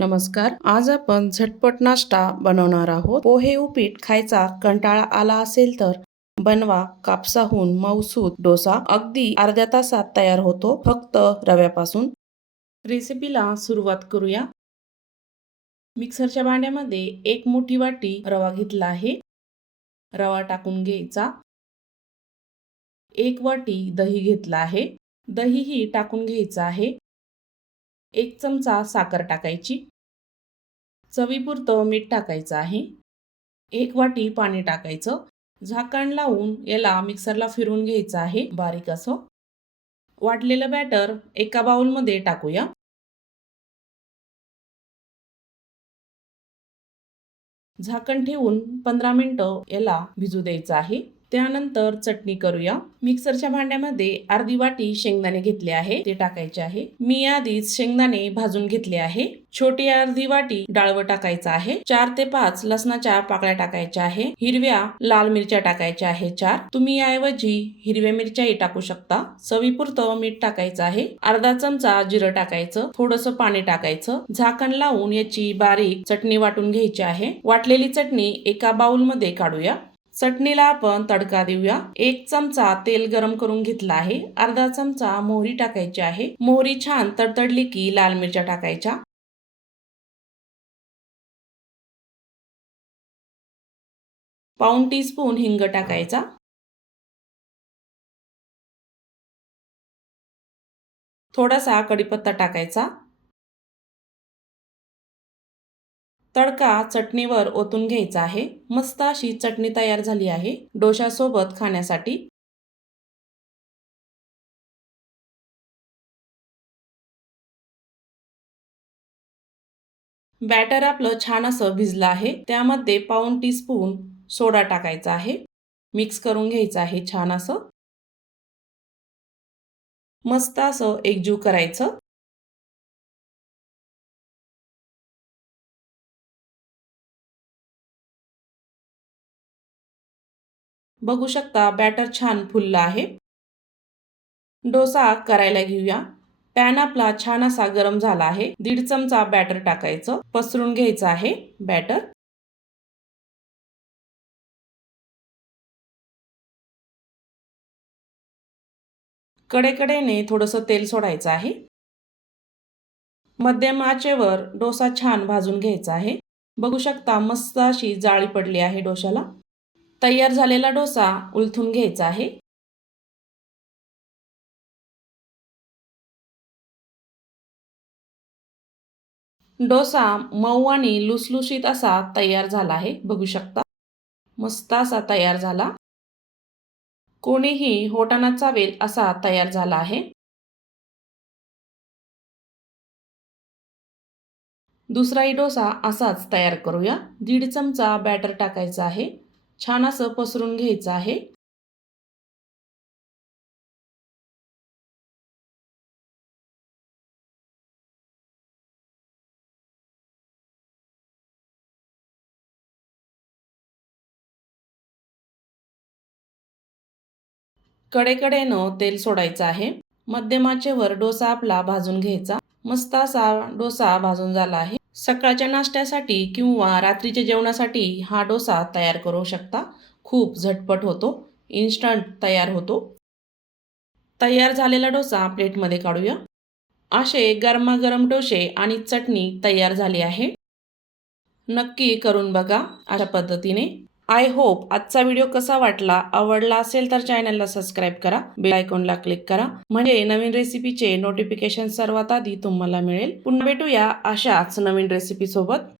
नमस्कार. आज आपण झटपट नाश्ता बनवणार आहोत. पोहे उपीट खायचा कंटाळा आला असेल तर बनवा कापसाहून मऊसूत डोसा. अगदी अर्ध्या तासात तयार होतो, फक्त रव्यापासून. रेसिपीला सुरुवात करूया. मिक्सरच्या भांड्यामध्ये 1 मोठी वाटी रवा घेतला आहे. रवा टाकून घ्यायचा. 1 वाटी दही घेतला आहे. दहीही टाकून घ्यायचं आहे. 1 चमचा साखर टाकायची. चवीपुरतं मीठ टाकायचं आहे. 1 वाटी पाणी टाकायचं. झाकण लावून याला मिक्सरला फिरवून घ्यायचं आहे बारीक असं. वाटलेलं बॅटर एका बाउलमध्ये टाकूया. झाकण ठेवून 15 मिनिटं याला भिजू द्यायचं आहे. त्यानंतर चटणी करूया. मिक्सरच्या भांड्यामध्ये अर्धी वाटी शेंगदाणे घेतले आहे, ते टाकायचे आहे. मी आधीच शेंगदाणे भाजून घेतले आहे. छोटी अर्धी वाटी डाळवं टाकायचं आहे. 4 ते 5 लसणाच्या पाकळ्या टाकायच्या आहे. हिरव्या लाल मिरच्या टाकायच्या आहे 4. तुम्ही याऐवजी हिरव्या मिरच्याही टाकू शकता. चवीपुरतं मीठ टाकायचं आहे. अर्धा चमचा जिरं टाकायचं. थोडंसं पाणी टाकायचं. झाकण लावून याची बारीक चटणी वाटून घ्यायची आहे. वाटलेली चटणी एका बाउलमध्ये काढूया. चटणीला आपण तडका देऊया. 1 चमचा तेल गरम करून घेतला आहे. अर्धा चमचा मोहरी टाकायची आहे. मोहरी छान तडतडली की लाल मिरच्या टाकायच्या. पाऊण टीस्पून हिंग टाकायचा. थोडासा कढीपत्ता टाकायचा. तडका चटणीवर ओतून घ्यायचा आहे. मस्त अशी चटणी तयार झाली आहे डोशासोबत खाण्यासाठी. बॅटर आपलं छान असं भिजलं आहे. त्यामध्ये पाऊण टीस्पून सोडा टाकायचा आहे. मिक्स करून घ्यायचं आहे छान असं. मस्त असं एकजीव करायचं. बघू शकता बॅटर छान फुललं आहे. डोसा करायला घेऊया. पॅन आपला छान असा गरम झाला आहे. 1.5 चमचा बॅटर टाकायचं. पसरून घ्यायचं आहे बॅटर. कडेकडेने थोडंसं तेल सोडायचं आहे. मध्यम आचेवर डोसा छान भाजून घ्यायचा आहे. बघू शकता मस्त अशी जाळी पडली आहे डोशाला. तयार झालेला डोसा उलथून घ्यायचा आहे. डोसा मऊ आणि लुसलुशीत असा तयार झाला आहे. बघू शकता मस्त असा तयार झाला. कोणीही होटाना चावेल असा तयार झाला आहे. दुसराही डोसा असाच तयार करूया. 1.5 चमचा बॅटर टाकायचा आहे. छान असं पसरून घ्यायचं आहे. कडेकडेनं तेल सोडायचं आहे. मध्यम आचेवर डोसा आपला भाजून घ्यायचा. मस्त असा डोसा भाजून झाला आहे. सकाळच्या नाश्त्यासाठी किंवा रात्रीच्या जेवणासाठी हा डोसा तयार करू शकता. खूप झटपट होतो. इन्स्टंट तयार होतो. तयार झालेला डोसा प्लेटमध्ये काढूया. असे गरमागरम डोसे आणि चटणी तयार झाली आहे. नक्की करून बघा अशा पद्धतीने. आय होप आजचा व्हिडिओ कसा वाटला, आवडला असेल तर चॅनलला सबस्क्राईब करा. बेल आयकॉनला क्लिक करा म्हणजे नवीन रेसिपीचे नोटिफिकेशन सर्वात आधी तुम्हाला मिळेल. पुन्हा भेटूया अशाच नवीन रेसिपी सोबत.